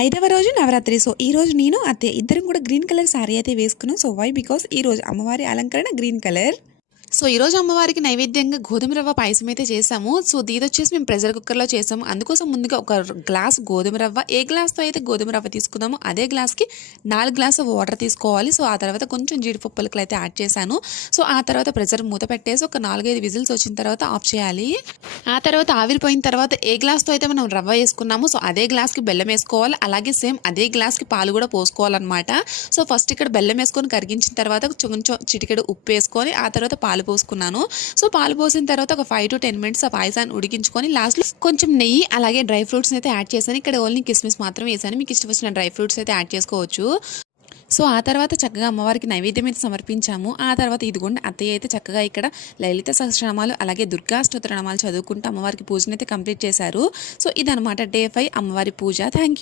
ఐదవ రోజు నవరాత్రి. సో ఈ రోజు నేను అత్తయ్య ఇద్దరం కూడా గ్రీన్ కలర్ సారీ అయితే వేసుకున్నాం. సో వై బికాస్ ఈ రోజు అమ్మవారి అలంకరణ గ్రీన్ కలర్. సో ఈరోజు అమ్మవారికి నైవేద్యంగా గోధుమ రవ్వ పాయసం అయితే చేసాము. సో ఇది వచ్చేసి మేము ప్రెషర్ కుక్కర్లో చేసాము. అందుకోసం ముందుగా ఒక గ్లాస్ గోధుమ రవ్వ, ఏ గ్లాస్తో అయితే గోధుమ రవ్వ తీసుకున్నామో అదే గ్లాస్కి 4 గ్లాసు వాటర్ తీసుకోవాలి. సో ఆ తర్వాత కొంచెం జీడిపప్పు పలుకులు అయితే యాడ్ చేశాను. సో ఆ తర్వాత ప్రెషర్ మూత పెట్టేసి ఒక 4-5 విజిల్స్ వచ్చిన తర్వాత ఆఫ్ చేయాలి. ఆ తర్వాత ఆవిరిపోయిన తర్వాత ఏ గ్లాస్తో అయితే మనం రవ్వ వేసుకున్నామో సో అదే గ్లాస్కి బెల్లం వేసుకోవాలి. అలాగే సేమ్ అదే గ్లాస్కి పాలు కూడా పోసుకోవాలన్నమాట. సో ఫస్ట్ ఇక్కడ బెల్లం వేసుకొని కరిగించిన తర్వాత కొంచెం చిటికెడు ఉప్పు వేసుకొని ఆ తర్వాత పాలు పోసుకున్నాను. సో పాలు పోసిన తర్వాత ఒక 5 to 10 minutes ఆ పాయసాన్ని ఉడికించుకొని లాస్ట్లో కొంచెం నెయ్యి అలాగే డ్రై ఫ్రూట్స్ అయితే యాడ్ చేశాను. ఇక్కడ ఓన్లీ కిస్మిస్ మాత్రం వేసాను. మీకు ఇష్టం వచ్చిన డ్రై ఫ్రూట్స్ అయితే యాడ్ చేసుకోవచ్చు. సో ఆ తర్వాత చక్కగా అమ్మవారికి నైవేద్యం అయితే సమర్పించాము. ఆ తర్వాత ఇదిగోండి అత్తయ్య అయితే చక్కగా ఇక్కడ లలిత సహస్రనామాలు అలాగే దుర్గా అష్టోత్తరనామాలు చదువుకుంటూ అమ్మవారికి పూజనైతే కంప్లీట్ చేశారు. సో ఇదనమాట డే 5 అమ్మవారి పూజ. Thank you.